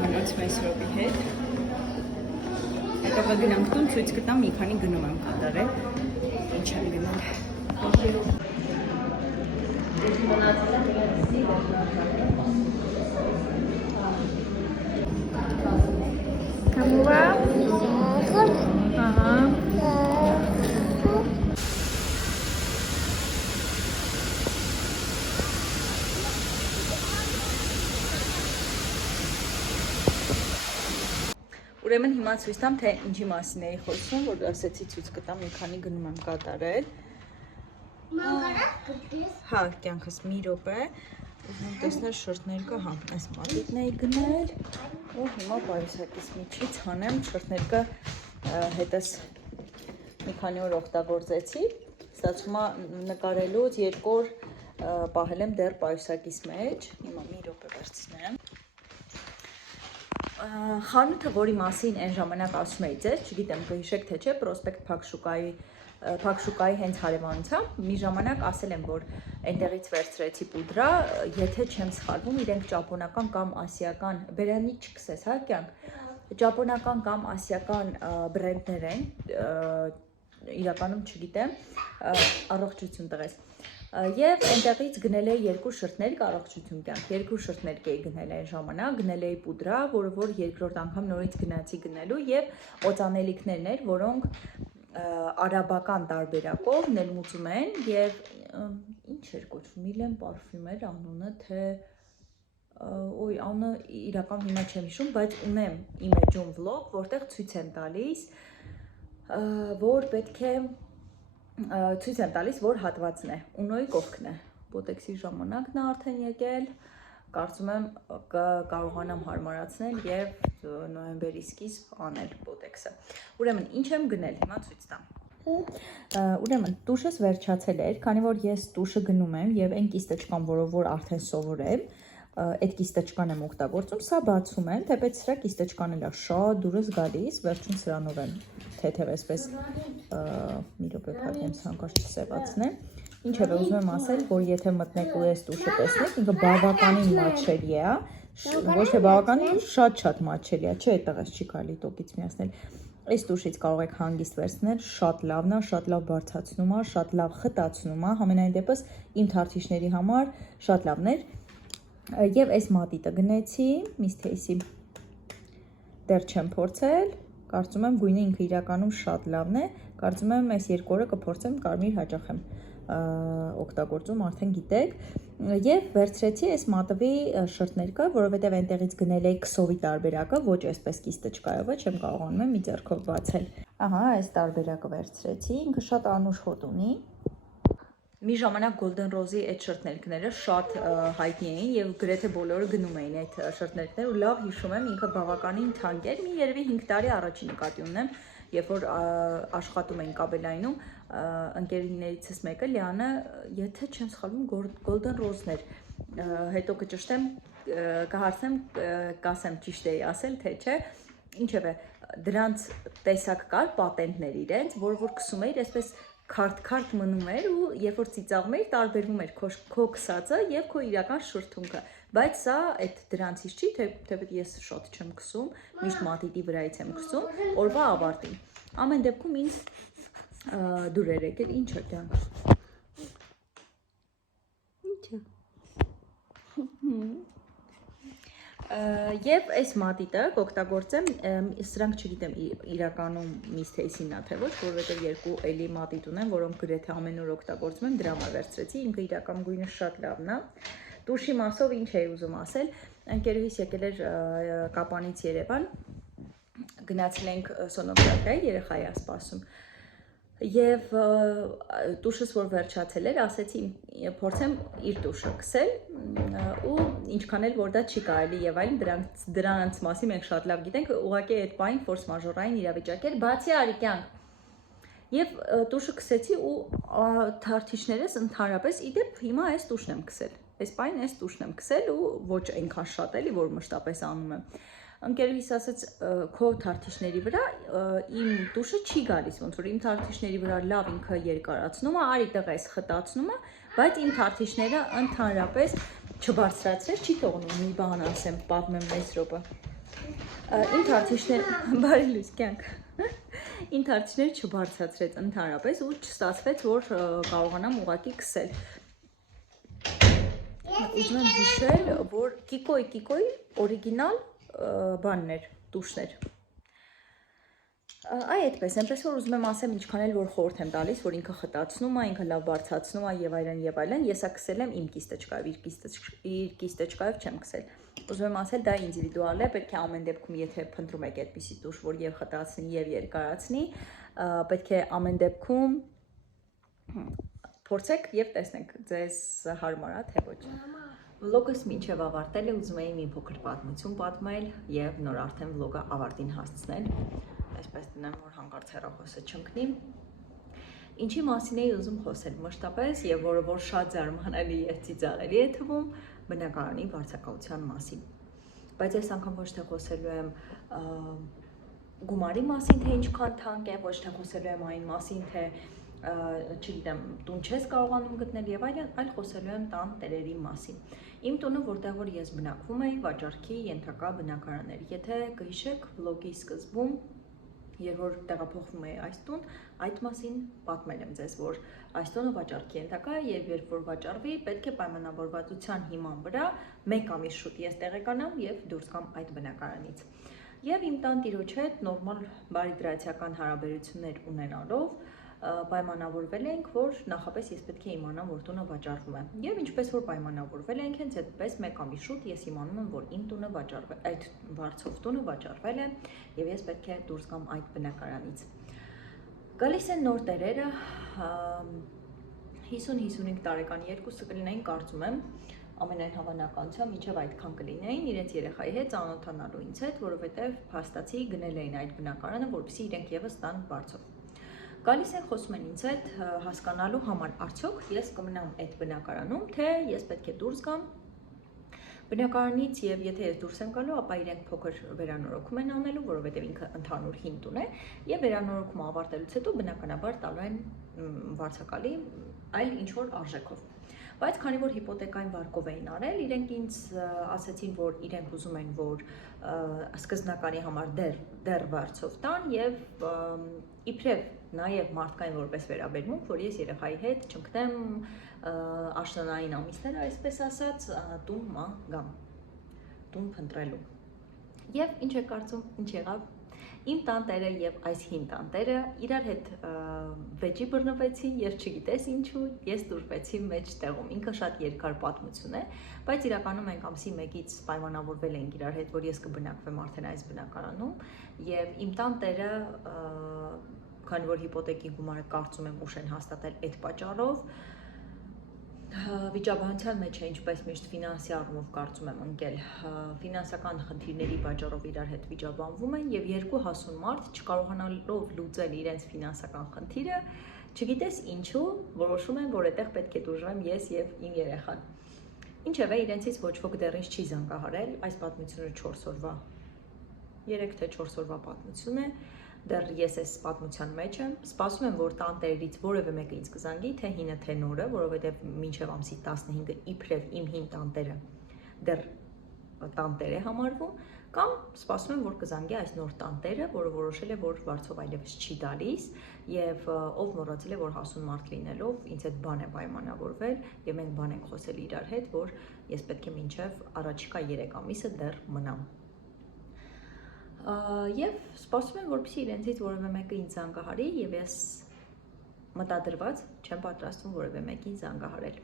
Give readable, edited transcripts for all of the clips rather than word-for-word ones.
կանոց Մեսրոպի հետ։ Հետո կգնանք տուն, ցույց կտամ մի քանի գնում եմ կատարել։ Ինչ եմ գնել։ Կամուվա։ Ահա։ Ուրեմն հիմա ցույց տամ, թե ինչի մասին էի խոսում, որ ասեցի ցույց կտամ մի քանի գնում եմ կատարել։ Հա, կյանքս մի րոպե։ Ուզում տեսնել շորտներկը, հա, այս մատիտն էի գնել, ու հիմա պայուսակից միջից հանեմ շորտներկը հետս մի քանի օր օգտագործեցի, ստացվում է նկարելուց երկու օր պահել եմ դեռ պայուսակից մեջ, հիմա մի րոպե վերցնեմ։ Խանութը, որի մասին այն ժամանակ ասում էի ձեզ, չգիտեմ կհիշեք թե չէ, Պրոսպեկտ Փակշուկայի հենց հարևանությամբ, մի ժամանակ ասել եմ, որ այնտեղից վերցրեցի պուդրա, եթե չեմ սխալվում, իրենք ճապոնական կամ ասիական, բերանից չկսես, հա կյանք, ճապոնական կամ ասիական բրենդներ են, իրականում չգիտեմ, առողջություն տղես։ Եվ այնտեղից գնել էի երկու շրթներ, առողջություն կյանք, երկու շրթներ էի գնել այն ժամանակ, գնել էի պուդրա, որը որ երկրորդ անգամ նորից գնացի գնելու եւ օծանելիքներն էր, որոնք արաբական տարբերակով ներմուծում են եւ ինչ էր կոչվում, Միլեն պարֆյում էր անունը, թե ոյ անունը իրական հիմա չեմ հիշում, բայց ունեմ իմ էջում վլոգ, որտեղ ցույց եմ տալիս, որ պետք է ցույց եմ տալիս, որ հատվածն է, ունոյի կողքն է, բոտեքսի ժամանակն է արդեն եկել, կարծում եմ կարողանամ հարմարացնել եւ նոյեմբերի սկիզբ անել բոտեքսը։ Ուրեմն ինչ եմ գնել, հիմա ցույց տամ։ Ուրեմն տուշս վերջացել էր, քանի որ ես տուշը գնում եմ եւ այն կիստեչկան, որով որ արդեն սովոր եմ, այդ կիստեչկան եմ օգտագործում, սա բացում եմ, թեպետ սրա կիստեչկան էլ է շատ դուրս գալիս, վերջում սրանով եմ թեթև այսպես մի րոպե փակեմ, հանկարծ չսևացնեմ։ Ինչևէ ուզում եմ ասել, որ եթե մտնեք ու այս տուշը տեսնեք, ինքը բավականին մատչելի է, ոչ թե բավականին, շատ մատչելի է, չէ, այդտեղից չի կարելի տոկից միացնել։ Այս տուշից կարող եք հանգիստ վերցնել, շատ լավն է, շատ լավ բարձրացնում է, շատ լավ խտացնում է, համենայն դեպս իմ թարթիչների համար շատ լավն էր։ Եվ այս մատիտը գնեցի, Miss դեռ չեմ փորձել, կարծում եմ գույնը ինքը իրականում շատ լավն է, կարծում եմ այս երկու օրը կփորձեմ, կարմիր հաճախ եմ օգտագործում, արդեն գիտեք, եւ վերցրեցի այս մատվի շրթներկը, որովհետեւ այնտեղից գնել էի քսովի տարբերակը, ոչ այսպես կիստեչկայով, չեմ կարողանում եմ մի ձեռքով բացել։ Ահա, այս տարբերակը վերցրեցի, ինքը շատ անուշ հոտ ունի։ Մի ժամանակ Golden Rose-ի այդ շրթներկները շատ հայտնի էին եւ գրեթե բոլորը գնում էին այդ շրթներկները ու լավ հիշում եմ, ինքը բավականին թանկ էր, մի երևի 5 տարի առաջի նկատի ունեմ, երբ որ աշխատում էին կաբելայնում, ընկերուհիներիցս մեկը Լիանը, եթե չեմ սխալվում, Golden Rose-ն էր, հետո կճշտեմ, կհարցնեմ, կասեմ ճիշտ էի ասել, թե չէ, ինչևէ, դրանց տեսակ կար պատենտներ իրենց, որ քսում էիր, այսպես քարտ մնում էր ու երբ որ ծիծաղում էիր, տարբերվում էր քո քսածը եւ քո իրական շրթունքը, բայց սա այդ դրանցից չի, թեպետ ես շատ չեմ քսում, միշտ մատիտի վրայից եմ քսում, օրվա ավարտին։ Ամեն դեպքում ինձ դուր էր եկել, ինչ է դա։ Ինչ է։ Եվ այս մատիտը կօգտագործեմ, սրանք չգիտեմ իրականում Miss Taste-ին է թե ոչ, որովհետև երկու էլի մատիտ ունեմ, որոնք գրեթե ամեն օր օգտագործում եմ, դրա համար վերցրեցի, ինքը իրական գույնը շատ լավն է։ Տուշի մասով ինչ էի ուզում ասել, ընկերուհիս եկել էր Կապանից Երևան, գնացել ենք սոնոգրաֆիայի, երեխայի սպասում։ Եվ տուշս որ վերջացել էր, ասեցի փորձեմ իր տուշը քսել ու ինչքան էլ որ դա չի կարելի եւ այլն, դրանց մասին մենք շատ լավ գիտենք, ուղղակի այդ պահին ֆորս մաժորային իրավիճակ էր, բացի արիկյանք։ Եվ տուշը քսեցի ու թարթիչներս ընդհանրապես իդեպ հիմա այս տուշն եմ քսել։ Այս պահին այս տուշն եմ քսել ու ոչ այնքան շատ էլի, որ մշտապես անում եմ։ Ընկերուհիս ասաց քո թարթիչների վրա իմ տուշը չի գալիս, ոնց որ իմ թարթիչների վրա լավ ինքը երկարացնում է, արի տղես խտացնում է, բայց իմ թարթիչները ընդհանրապես չբարձրացրեց, չի թողնում մի բան ասեմ, պատմեմ 6 րոպե։ Իմ թարթիշները, բարի լույս կյանք, իմ թարթիշները չբարձացրեց ընդհանրապես ու չստացվեց, որ կարողանամ ուղղակի քսել։ Ուզում եմ հիշել, որ Կիկոյի օրիգինալ բաններ, տուշներ։ Այ այդպես, այնպես որ ուզում եմ ասեմ, ինչքան էլ որ խորհուրդ եմ տալիս, որ ինքը խտացնում է, ինքը լավ բարձրացնում է եւ այլն, ես ա քսել եմ իմ կիստեչկայով, իր կիստեչկայով չեմ քսել։ Ուզում եմ ասել, դա ինդիվիդուալ է, պետք է ամեն դեպքում, եթե փնտրում եք այդպիսի տուշ, որ եւ խտացնի եւ երկարացնի, պետք է ամեն դեպքում փորձեք եւ տեսնեք, ձեզ հարմար է թե ոչ։ Վլոգս մինչև ավարտել է, ուզում էի մի փոքր պատմություն պատմել եւ նոր արդեն վլոգը ավարտին հասցնել։ Այսպես դնեմ, որ հանկարծ հեռախոսը չընկնի։ Ինչի մասին էի ուզում խոսել մշտապես եւ որը որ շատ զարմանալի եւ ծիծաղելի է թվում, բնակարանի վարձակալության մասին։ Բայց այս անգամ ոչ թե խոսելու եմ գումարի մասին, թե ինչքան թանկ է, ոչ թե խոսելու եմ այն մասին, թե չգիտեմ, տուն չես կարողանում գտնել եւ այլն, այլ խոսելու եմ տան տերերի մասին։ Իմ տունը, որտեղ որ ես բնակվում եի, վաճառքի ենթակա բնակարան էր։ Եթե կհիշեք, վլոգի սկզբում, երբ որ տեղափոխվում էի այս տուն, այդ մասին պատմել եմ ձեզ, որ այս տունը վաճառքի ենթակա է եւ երբ որ վաճառվի, պետք է պայմանավորվածության հիման վրա 1 ամիս շուտ ես տեղեկանամ եւ դուրս գամ այդ բնակարանից։ Եվ իմ տան տիրոջ հետ նորմալ բարիդրացիական հարաբերություններ ունենալով պայմանավորվել ենք, որ նախապես ես պետք է իմանամ, որ տունը վաճառվում է։ Եվ ինչպես որ պայմանավորվել ենք, հենց այդպես 1 ամիս շուտ ես իմանում եմ, որ իմ տունը վաճառվել, այդ վարձով տունը վաճառվել է եւ ես պետք է դուրս գամ այդ բնակարանից։ Գալիս են նոր տերերը 50-55 տարեկան երկուսը կլինեին, կարծում եմ, ամենայն հավանականությամբ մինչև այդքան կլինեին իրենց երեխայի հետ ծանոթանալու ինձ հետ, որովհետև փաստացի գնել էին այդ բնակարանը, որպեսզի իրենք եւս տան բարձով։ Գալիս են խոսում են ինձ հետ հասկանալու համար, արդյոք ես կմնամ այդ բնակարանում, թե ես պետք է դուրս գամ բնակարանից եւ եթե ես դուրս եմ գալու, ապա իրենք փոքր վերանորոգում են անելու, որովհետեւ ինքը ընդհանուր հին տուն է եւ վերանորոգումը ավարտելուց հետո բնականաբար տալու են վարձակալի այլ ինչ որ արժեքով։ Բայց քանի որ հիպոթեկային վարկով էին արել, իրենք ինձ ասացին, որ իրենք ուզում են, որ սկզբնականի համար դեռ վարձով տան եւ իբրև նաեւ մարդկային որպես վերաբերմունք, որ ես երեխայի հետ չընկնեմ աշնանային ամիսները, այսպես ասած, տուն գամ, տուն փնտրելու։ Եվ ինչ եք կարծում, ինչ եղավ։ Իմ տանտերը եւ այս հին տանտերը իրար հետ վեճի բռնվեցին եւ չգիտես ինչու ես դուրվեցի մեջտեղում։ Ինքը շատ երկար պատմություն է, բայց իրականում մենք ամսի 1-ից պայմանավորվել ենք իրար հետ, որ ես կբնակվեմ արդեն այս բնակարանում եւ իմ տանտերը, քանի որ հիպոթեկի գումարը կարծում եմ ուշ են հաստատել այդ պատճառով, վիճաբանության մեջ է, ինչպես միշտ ֆինանսի առումով կարծում եմ ընկել, ֆինանսական խնդիրների պատճառով իրար հետ վիճաբանվում են եւ երկու հասուն մարդ չկարողանալով լուծել իրենց ֆինանսական խնդիրը, չգիտես ինչու, որոշում են, որ այդտեղ պետք է դժվարեմ ես եւ իմ երեխան։ Ինչևէ, իրենցից ոչ ոք դեռ ինձ չի զանգահարել, այս պատմությունը 4 օրվա, 3 թե 4 օրվա պատմություն է։ Դեռ ես այս պատմության մեջ եմ, սպասում եմ, որ տանտերերից որևէ մեկը ինձ կզանգի, թե հինը, թե նորը, որովհետև մինչև ամսի 15-ը իբրև իմ հին տանտերը դեռ տանտեր է համարվում, կամ սպասում եմ, որ կզանգի այս նոր տանտերը, որը որոշել է, որ վարձով այլևս չի տալիս, եւ ով մոռացել է, որ հասուն մարդ լինելով ինձ այդ բան է պայմանավորվել, եւ մենք բան ենք խոսել իրար հետ, որ ես պետք է մինչև առաջիկա 3 ամիսը դեռ մնամ։ Եվ սպասում եմ, որպեսզի իրենցից որևէ մեկը ինձ զանգահարի եւ ես մտադրված չեմ պատրաստվում որևէ մեկին զանգահարել։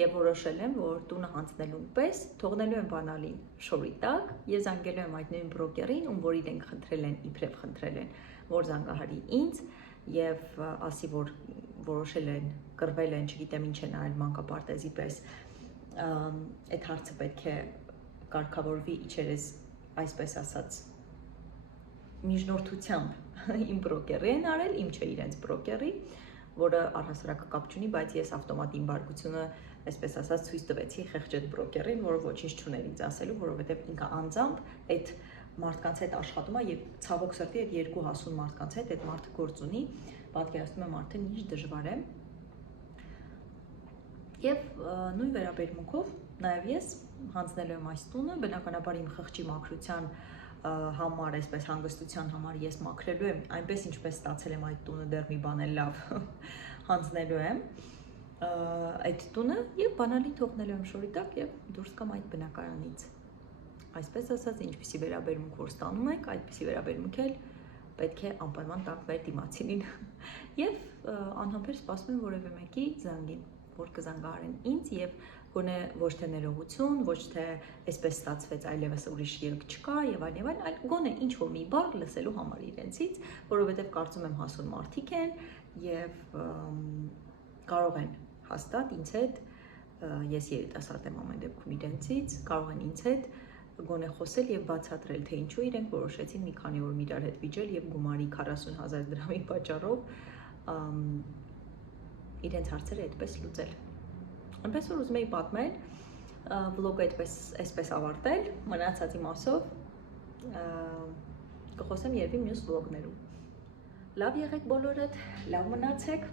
Եվ որոշել եմ, որ տունը հանձնելուն պես թողնելու եմ բանալին շորի տակ եւ զանգելու եմ այդ նույն բրոկերին, ում որ իրենք խնդրել են, իբրև խնդրել են, որ զանգահարի ինձ եւ ասի, որ որոշել են, կռվել են, չգիտեմ ինչ են արել մանկապարտեզի պես, այդ հարցը պետք է կարգավորվի իջերես, այսպես ասած, միջնորդությամբ իմ բրոկերի են արել, իմ չէ իրենց բրոկերի, որը առհասարակ կապ չունի, բայց ես ավտոմատ իմբարգությունը, այսպես ասած, ցույց տվեցի խեղճ այդ բրոկերին, որը ոչինչ չուներ ինձ ասելու, որովհետև ինքը անձամբ այդ մարդկանց հետ աշխատում է եւ ցավոք սրտի այդ երկու հասուն մարդկանց հետ այդ մարդը գործ ունի, պատկերացնում եմ արդեն ինչ դժվար է։ Եվ նույն վերաբերմունքով նաև ես հանձնելու եմ այս տունը, բնականաբար իմ խղճի մաքրության համար, այսպես հանգստության համար ես մաքրելու եմ, այնպես ինչպես ստացել եմ այդ տունը դեռ մի բան էլ լավ հանձնելու եմ այդ տունը եւ բանալին թողնելու եմ շորի տակ եւ դուրս կամ այդ բնակարանից։ Այսպես ասած, ինչպիսի վերաբերմունք որ ստանում ենք, այդպիսի վերաբերմունք էլ պետք է անպայման տանք մեր դիմացինին եւ անհամբեր սպասում եմ որևէ մեկի զանգին, որ կզանգահարեն ինձ եւ գոնե ոչ թե ներողություն, ոչ թե այսպես ստացվեց, այլևս ուրիշ ելք չկա եւ այլն, այլ գոնե ինչ որ մի բառ լսելու համար իրենցից, որովհետեւ կարծում եմ հասուն մարդիկ են եւ կարող են հաստատ ինձ հետ, ես երիտասարդ եմ ամեն դեպքում իրենցից, կարող են ինձ հետ գոնե խոսել եւ բացատրել, թե ինչու իրենք որոշեցին մի քանի օր իրար հետ վիճել եւ գումարի 40,000 դրամի պատճառով իրենց հարցերը այդպես լուծել։ Այնպես որ ուզում էի պատմել, վլոգը այսպես ավարտել, մնացածի մասով կխոսեմ երևի մյուս վլոգներում։ Լավ եղեք բոլորդ, լավ մնացեք,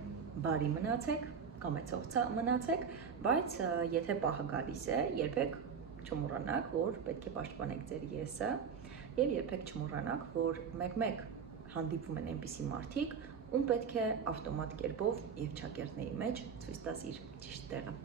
բարի մնացեք, կամեցող մնացեք, բայց եթե պահը գալիս է, երբեք չմոռանաք, որ պետք է պաշտպանեք ձեր եսը եւ երբեք չմոռանաք, որ մեկ-մեկ հանդիպվում են այնպիսի մարդիկ, ում պետք է ավտոմատ կերպով եւ ճակերտների մեջ ցույց տաս իր ճիշտ տեղը։